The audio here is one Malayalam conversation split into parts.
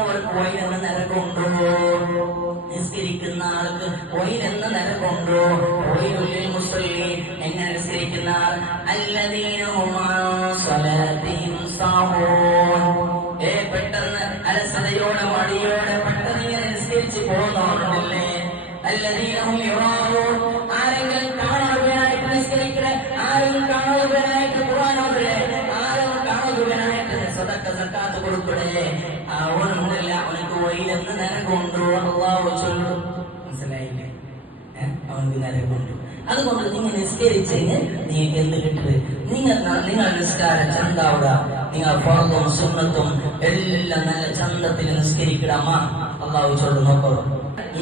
നിസ്കരിക്കുന്നവർക്ക് വൈരെന്ന നരകമുണ്ടോ? നിസ്കരിക്കുന്ന ആൾക്ക് വൈരെന്ന നരകമുണ്ടോ? വൈലുൽ മുസല്ലീൻ, എങ്ങനെ നിസ്കരിക്കുന്ന ആൾ? അല്ലദീന ഹും അൻ സ്വലാത്തിഹിം സാഹൂൻ, പെട്ടെന്ന് അലസതയോടെ മടിയോടെ പെട്ടെന്ന് ഇങ്ങനെ നിസ്കരിച്ച് പോകുന്നവരുണ്ടല്ലേ. അല്ലദീന ഹും യുറാഊൻ, ആരെങ്കിലും കാണാതെ നിസ്കരിക്കണേ, ആരെങ്കിലും കാണാതെ ഖുർആൻ ഓതണേ, ആരെങ്കിലും കാണാതെ സദഖ സക്കാത്ത് കൊടുക്കണേ, അവനുണ്ടല്ല അവനക്ക് വൈലെന്ന് നരകമുണ്ടോ? അല്ലാഹു ചൊല്ലും. മനസ്സിലായില്ലേ? അവനക്ക് നരകമുണ്ട്. അതുകൊണ്ട് നിങ്ങൾ നിസ്കരിച്ചെങ്കിൽ നിങ്ങൾക്ക് എന്ത് കിട്ടരുത്? നിങ്ങൾ നിസ്കാരം ചന്താവുക. നിങ്ങൾ ഫർളും സുന്നത്തും എല്ലാം നല്ല ചന്തത്തിൽ നിസ്കരിക്കണമ. അല്ലാഹു ചൊല്ലും. നോക്കൂ,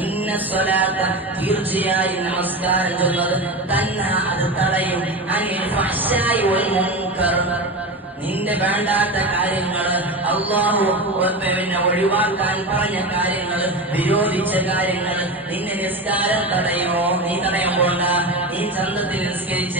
ഇന്ന സ്വലാത്ത, തീർച്ചയായും നമസ്കാരം ചൊല്ലുന്നത് തന്നെ അത് തടയും അനിൽ ഫഹ്ശായി വൽ മുൻകർ, നിന്റെ വേണ്ടാത്ത കാര്യങ്ങള്, അല്ലാഹു പിന്നെ ഒഴിവാക്കാൻ പറഞ്ഞ കാര്യങ്ങള്, വിരോധിച്ച കാര്യങ്ങള് നിന്നെ നിസ്കാരം തടയുമോ? നീ തടയുമ്പോണ്ട. നീ ചന്തത്തിൽ നിസ്കരിച്ച്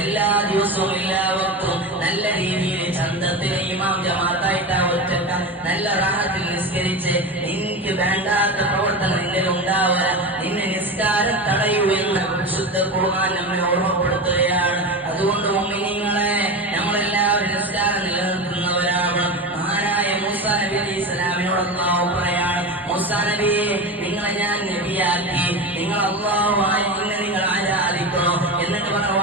എല്ലാ ദിവസവും എല്ലാവർക്കും നല്ല രീതിയിൽ ചന്തത്തിൽ ഇമാം ജമാഅത്തായിട്ട് ഒറ്റക്ക നല്ല റാഹത്തിൽ നിസ്കരിച്ച് നിനക്ക് വേണ്ടാത്ത പ്രവർത്തനം നിന്നിൽ ഉണ്ടാവുക, നിന്നെ നിസ്കാരം തടയൂ എന്ന് വിശുദ്ധ ഖുർആൻ നമ്മെ ഓർമ്മപ്പെടുത്തുകയാണ്. അതുകൊണ്ട് മുഅ്മിനീങ്ങളെ, നമ്മളെല്ലാവരും നിസ്കാരം നിലനിർത്തുന്നവരാവണം. മഹാനായ മൂസാ നബി അലൈഹിസ്സലാമിനോട് അല്ലാഹു പറയാണ്, മൂസാ നബിയെ, നിങ്ങളെ ഞാൻ നബിയാക്കി, നിങ്ങൾ അല്ലാഹുവായി നിങ്ങൾ ആരാധിക്കണോ? എന്നിട്ട് പറഞ്ഞു,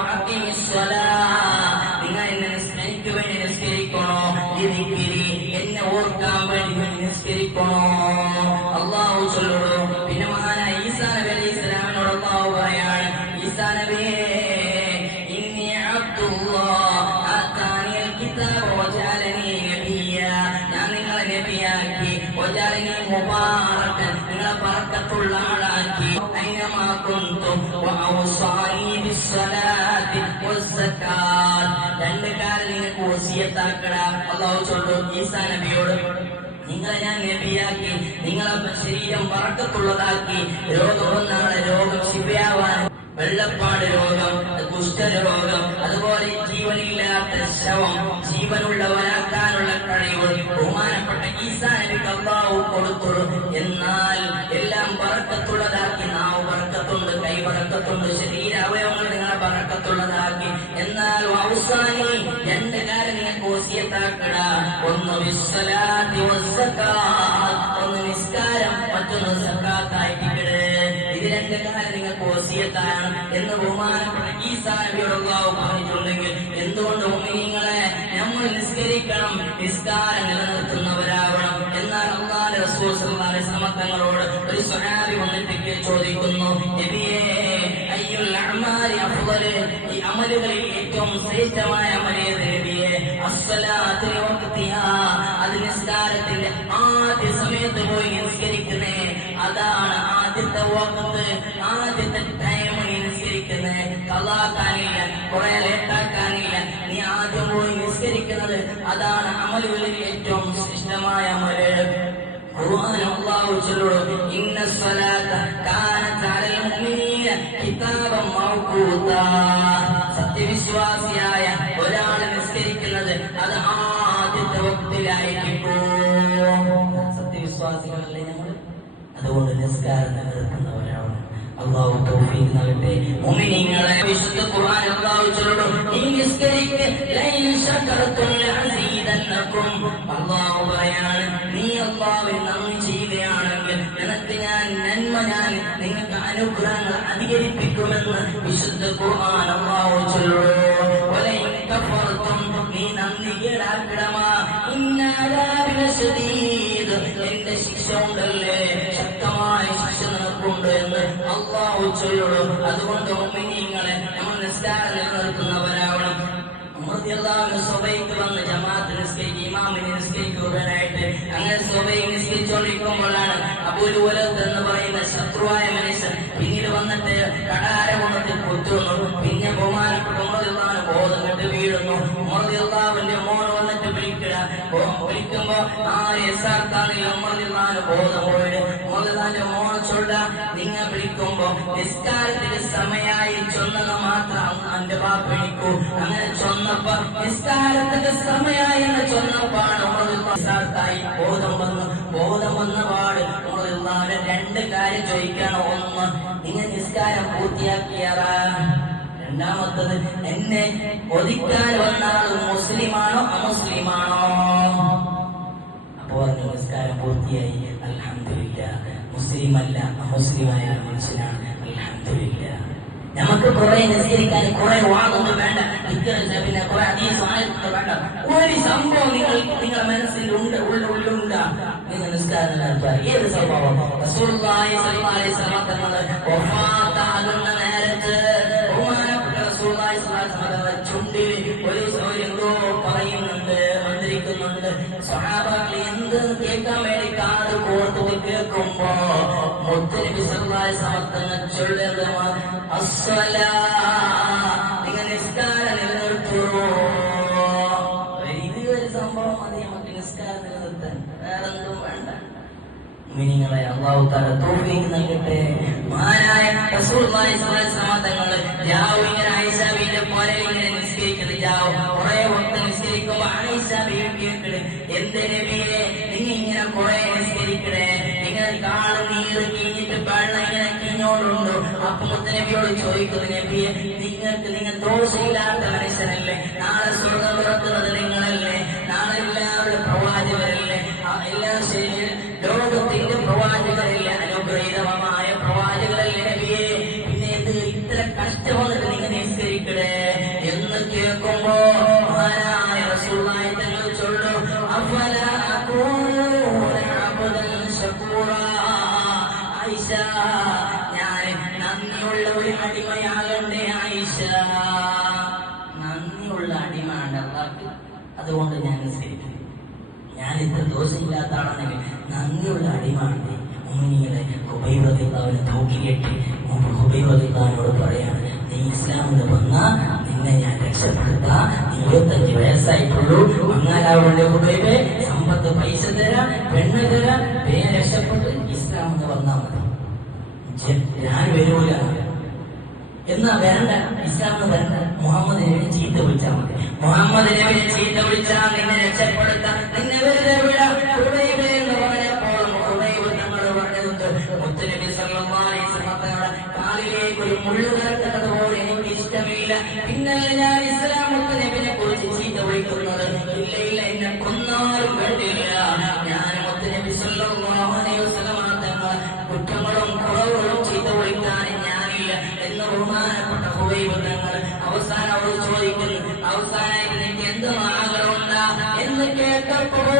നിങ്ങൾ എന്നെ എനിക്ക് വേണ്ടി നിസ്കരിക്കണോ? എന്നെ ഓർക്കാൻ വേണ്ടി നിസ്കരിക്കണോ? അല്ലാഹു ചൊല്ലുള്ളൂ. പിന്നെ മഹാനായ ഈസാ നബി അലൈഹിസ്സലാമിനോട് അല്ലാഹു പറയാണ്, ഈസാ നബിയെ, നിങ്ങളെ ബറക്കത്തുള്ള ആളാക്കി, രണ്ട് കാര്യം നിങ്ങൾക്ക് വസിയത്താക്കട. അല്ലാഹു ചൊല്ലും ഈസാ നബിയോട്, നിങ്ങളെ ഞാൻ നബിയാക്കി, നിങ്ങളെ ശരീരം ബറക്കത്തുള്ളതാക്കി, രോഗം വന്നാണ് രോഗം ശിഫയാവാൻ, വെള്ളപ്പാട് രോഗം, കുഷ്ഠരോഗം, അതുപോലെ ജീവനില്ലാത്ത ശവം ജീവനുള്ളവനാക്കാനുള്ള കഴിവ് ബഹുമാനപ്പെട്ട ഈസാ നബിക്ക് അല്ലാഹു കൊടുത്തുള്ളൂ. എന്നാൽ എല്ലാം ബറക്കത്തുള്ളതാക്കി. നാവ് ബറക്കത്തുണ്ട്, കൈ ബറക്കത്തുണ്ട്, ശരീര അവയവങ്ങൾ നിങ്ങളെ ബറക്കത്തുള്ളതാക്കി. എന്നാൽ ഔസാനി, രണ്ട് കാര്യം നിങ്ങൾക്ക് വസിയത്താക്കട. ഒന്ന് വിസ്സലാത്തി വസ്സകാത്ത്, ഒന്ന് നിസ്കാരം, മറ്റൊന്ന് സക്കാത്തായിട്ടിക്കട്. ഇത് രണ്ട് കാര്യം നിങ്ങൾക്ക് വസിയത്താണ് എന്ന് ബഹുമാനപ്പെട്ട ഈസാ നബിയോട് അല്ലാഹു പറഞ്ഞിട്ടുണ്ടെങ്കിൽ എന്തുകൊണ്ട് മുഅ്മിനീങ്ങളെ നമ്മൾ നിസ്കരിക്കണം, നിസ്കാരം നിലനിർത്തുന്നവരാവണം. എന്നാൽ അല്ലാഹുവിന്റെ റസൂൽ സല്ലല്ലാഹു അലൈഹി വസല്ലം തങ്ങളോട് ഒരു സ്വഹാബി വന്നിട്ട് ചോദിക്കുന്നു, നബിയേ, അയ്യുൽ അഅ്മാലി അഫ്ളൽ, ഈ അമലുകളിൽ ഏറ്റവും ശ്രേഷ്ഠമായ അമൽ ഏത് നബിയേ? അസ്സലാത്തു വഖതിഹാ, അത് നിസ്കാരത്തിന്റെ ആദ്യ സമയത്ത് പോയി നിസ്കരിക്കുന്നേ, അതാണ് ആദ്യത്തെ വഖത്ത്, ആദ്യത്തെ ടൈം നിസ്കരിക്കുന്നേ. കളാക്കാനില്ല, കുറെ ലേട്ടാക്കാനില്ല, നീ ആദ്യം പോയി നിസ്കരിക്കുന്നത്, അതാണ് അമലുകളിൽ ഏറ്റവും ശ്രേഷ്ഠമായ അമല്. ഖുർആൻ അല്ലാഹു ചൊല്ലുന്നു, ഇന്ന സ്വലാത്ത കാനത് അലൽ മുഅ്മിനീന കിതാബൻ മൗഖൂതാ, സത്യവിശ്വാസിയായ ഒരാൾ നിസ്കരിക്കുന്നത് അത് ആദ്യത്തെ വക്തിലായിരിക്കും. സത്യവിശ്വാസികളല്ലേ നമ്മൾ? അതുകൊണ്ട് നിസ്കാരം നിലനിർത്തുന്നവരാണ്. അല്ലാഹു തൗഫീഖ് നൽകട്ടെ. മുഅ്മിനീങ്ങളെ, വിശുദ്ധ ഖുർആൻ അല്ലാഹു ചൊല്ലുന്നു, നീ നിസ്കരിക്ക്, ലൈൻ ശകർതും ലഅസീദന്നകും. അല്ലാഹു പറയാണ്, നീ അല്ലാഹുവിന് നന്ദി ചെയ്യുകയാണെങ്കിൽ നിനക്ക് ഞാൻ നന്മ, ഞാൻ നിങ്ങൾക്ക് അനുഗ്രഹങ്ങൾ അധികരിപ്പിക്കുമെന്ന് വിശുദ്ധ ഖുർആൻ അല്ലാഹു ചൊല്ലുന്നു. വലൈൻ കഫർതും, നീ നന്ദി കേടാക്കിടമാ, ഇന്ന അദാബിന ശദീദ്, എന്റെ ശിക്ഷ ഉണ്ടല്ലേ, ശക്തമായ ശിക്ഷ നിനക്കുണ്ട് എന്ന് അല്ലാഹു ചൊല്ലുന്നു. അതുകൊണ്ട് മുഅ്മിനീങ്ങളെ, നമ്മൾ നിസ്കാരം നിലനിർത്തുന്നവരാവണം. സുബൈക്ക് വന്ന് ജമാഅത്ത് നിസ്കരിക്കും, ഇമാമിനെ നിസ്കരിക്കുകയായിട്ട്. അങ്ങനെ സുബൈക്ക് നിസ്കരിച്ചുകൊണ്ടിരിക്കുമ്പോഴാണ് അബൂൽ വലദ് എന്ന് പറയുന്ന ശത്രുവായ മനുഷ്യൻ പിന്നീട് വന്നിട്ട് കടാര കൊണ്ടിട്ട് കുത്തുന്നു. പിന്നെ ബഹുമാനപ്പെട്ട ഉമർ ബോധം കെട്ട് വീഴുന്നു. ഉമർ മോൻ വന്നിട്ട് വിളിക്കുമ്പോ ആ യസാർത്താണെങ്കിൽ ഉമർ ബോധം പോയിട്ട് ഉമർ മോനെ ചൊല്ല, നിങ്ങൾ വിളിക്കുമ്പോ നിസ്കാരത്തിന്റെ സമയമായി ചൊന്നത് മാത്രം എന്റെ ബാപ്പ എണിക്കൂ. അങ്ങനെ ചൊന്നപ്പോ നിസ്കാരത്തിന്റെ സമയമായി എന്ന് ചൊന്നപ്പാണ് ഉമർ ബോധം വന്ന പാട് രണ്ട് കാര്യം ചോദിക്കണം. ഒന്ന്, നിങ്ങൾ നിസ്കാരം പൂർത്തിയാക്കിയാറാ? രണ്ടാമത്തത്, എന്നെ ഒതുക്കാൻ വന്നാൽ മുസ്ലിമാണോ അമുസ്ലിമാണോ? അപ്പോ നിസ്കാരം പൂർത്തിയായി, അൽഹംദുലില്ലാഹ്. മുസ്ലിം അല്ല, അമുസ്ലിമായ മനുഷ്യനാണ്, അൽഹംദുലില്ലാഹ്. നമുക്ക് കുറെ നിസ്കരിക്കാൻ കുറെ വാങ്ങൊന്നും വേണ്ട, പിന്നെ കുറെ അതീതമായൊന്നും വേണ്ട. ഒരു സംഭവം നിങ്ങളുടെ മനസ്സിൽ ഉള്ളുണ്ട്, നിങ്ങൾ നിസ്കാരം നടത്തുക. ഏത് സംഭവം? റസൂലുള്ളാഹി സ്വല്ലല്ലാഹു അലൈഹി വസല്ലം തങ്ങൾ വഫാത്താകുന്ന നേരത്ത് ബഹുമാനപ്പെട്ട റസൂലുള്ളാഹി സ്വല്ലല്ലാഹു അലൈഹി വസല്ലം ചുണ്ടിൽ എന്തോ പറയുന്നുണ്ട്, മന്ത്രിക്കുന്നുണ്ട്. സ്വഹാബാക്കൾ എന്ത് കേൾക്കാൻ വേണ്ടി കാത് കോർത്ത് കേൾക്കുമ്പോ മുത്തുനബി സ്വല്ലല്ലാഹു അലൈഹി വസല്ലം തങ്ങൾ ചൊല്ലുന്നത്, അസ്സലാ, നിങ്ങൾ നിസ്കാരം നിലനിർത്തൂ. ഒരു സംഭവം മതി നമുക്ക് നിസ്കാരം നിലനിർത്താൻ, വേറെന്തും വേണ്ട. മുഅ്മിനീങ്ങളെ, അല്ലാഹു തആല തൗഫീഖ് നൽകട്ടെ. മഹാനായ റസൂലുള്ളാഹി സ്വല്ലല്ലാഹു അലൈഹി വസല്ലം തങ്ങൾ ഇങ്ങനെ ആയിഷ ബീവിയെ പോലെ ഇങ്ങനെ നിസ്കരിക്കുന്നത്. കുറെ വക്ത് നിസ്കരിക്കുമ്പോ ആയിഷ ബീവി കേൾക്കണേ, എന്ത് നബിയെ നിങ്ങൾ ഇങ്ങനെ കുറെ നിസ്കരിക്കണേ, നിങ്ങൾ കാല് നീര് കീഞ്ഞിട്ട് വെള്ളം ഇങ്ങനെ കീഞ്ഞോണ്ടുണ്ടോ? അപ്പൊ മുത്തനബിയോട് ചോദിക്കുന്നു, നബിയെ നിങ്ങൾ ദോഷമില്ലാത്ത മനുഷ്യനല്ലേ, നാളെ സ്വർഗ്ഗം തുറക്കുന്നത് നിങ്ങളല്ലേ, നാളെ എല്ലാവരുടെ പ്രവാചകരല്ലേ, എല്ലാം ശരി, ലോകത്തിന്റെ പ്രവാചകരല്ലേ, അനുഗ്രഹീതമായ പ്രവാചകരല്ലേ നബിയെ, പിന്നെ ഇത്ര കഷ്ടം വന്നിട്ട് നിങ്ങൾ നിസ്കരിക്കണേ എന്ന് കേൾക്കുമ്പോ മഹാനായ റസൂലുള്ളാഹി തങ്ങൾ ചൊല്ലും, അഫലാ അകൂനു അബ്ദൻ ശകൂറാ. ആയിഷ, ഞാൻ നന്ദിയുള്ള ഒരു അടിമയാകണ്ടേ ആയിഷ, നന്ദിയുള്ള അടിമയാണ് അല്ലാഹ്, അതുകൊണ്ട് ഞാൻ നിസ്കരിക്കും. ഞാൻ ഇത്ര ദോഷമില്ലാത്ത ആളാണെങ്കിൽ നന്ദിയുള്ള അടിമയാണ്. മുഅ്മിനീങ്ങളെ, ഖുബൈബ് റളിയല്ലാഹു തൗക്കിയിട്ട് ഖുബൈബ് റളിയല്ലാഹുവിനോട് പറയാണ്, നീ ഇസ്ലാമിൽ വന്നാ നിന്നെ ഞാൻ രക്ഷപ്പെടുത്താം, 25 വയസ്സായിട്ടുള്ളൂ, മങ്ങാലാവുള്ള ഖുബൈബേ, സമ്പത്ത് പൈസ തരാം, പെണ്ണ് തരാം, വേഗം രക്ഷപ്പെട്ട് ഇസ്ലാമിൽ വന്നാൽ മതി, ഞാൻ വരൂല. എന്നാ വരണ്ട, ഇസ്ലാമിന് വരണ്ട, മുഹമ്മദ് നബിയെ ചീത്ത വിളിച്ചാൽ മതി. മുഹമ്മദ് നബിയെ ചീത്ത വിളിച്ചാൽ നിന്നെ രക്ഷപ്പെടുത്താം, നിന്നെ വെറുതെ വിടാം. ഖുബൈബ് എന്ന് പറഞ്ഞപ്പോൾ ഖുബൈബ് തങ്ങൾ പറഞ്ഞത്, മുത്തുനബി സ്വല്ലല്ലാഹു അലൈഹി വസല്ലം തങ്ങളുടെ കാലിലേക്ക് ഒരു മുള്ളു കിടക്കുന്നത് പോലെ എനിക്ക് ഇഷ്ടമില്ല. പിന്നല്ല ഞാൻ ഇസ്ലാം മുത്തുനബിനെ കുറിച്ച് ചീത്ത വിളിക്കുന്നത്. ഇല്ല, എന്നെ കൊന്നാലും വേണ്ടില്ല, ഞാൻ മുത്തുനബി സ്വല്ലല്ലാഹു അലൈഹി വസല്ലം തങ്ങളുടെ കുറ്റങ്ങളും കുറവുകളും ചീത്ത വിളിക്കാൻ ഞാനില്ല എന്ന് ബഹുമാനപ്പെട്ട ഖുബൈബ് തങ്ങൾ അവസാനം അവരോട് ചോദിക്കുന്നു, അവസാനമായിട്ട് എനിക്ക് എന്ത് ആഗ്രഹമുണ്ടാ എന്ന് കേട്ടപ്പോൾ